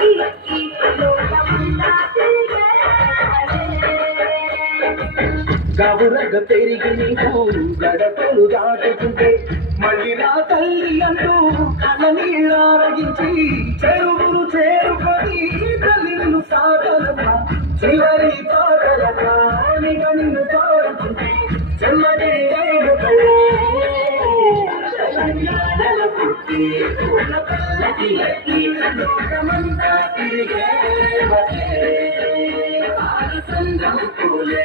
తెలంగాణలో గవురగ పెరిగి నీకు గడపలు దాటుకుంటే మళ్ళీ నా తల్లి అంటూ కళ్ళ నీళ్ళారగించి చెరువును చేరుకొని తల్లిను సాగలమా చివరి పాటలక నిన్ను తోడుతుంటే చెమ్మటి తెలంగాణల పుట్టి పల్లకి ఎక్కి లోకమంతా తిరిగే పూలే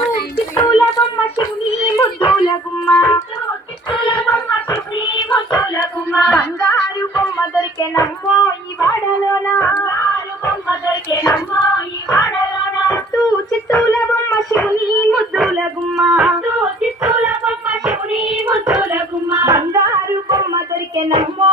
గోకుల బొమ్మ శివుని ముద్దుల గుమ్మ బంగారు బొమ్మ దొరికెనమ్మో ఈ వాడలోన? బంగారు ఈ వాడలోన చిత్తూల బొమ్మ శివుని ముద్దుల గుమ్మ చిత్తూల బొమ్మ శివుని ముద్దుల గుమ్మ బంగారు బొమ్మ దొరికెనమ్మో